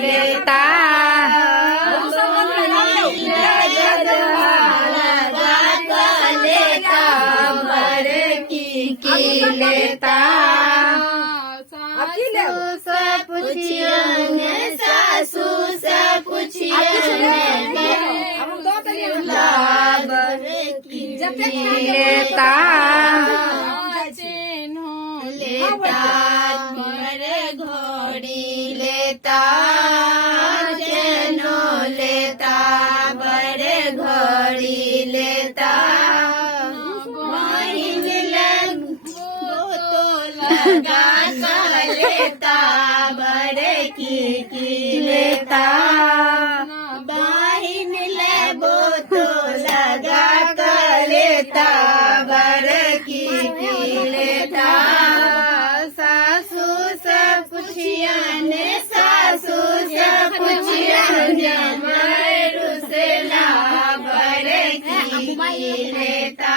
लेता लेता सासू से लेता लेता बड़े घोड़ी लेता जनो लेता बड़े घोड़ी लेता बहिन लगा लेता बड़े की लेता बहिन लेबो तो लगा लेता बड़े की लेता सासू से पुछिया मरू से ला बड़े की लेता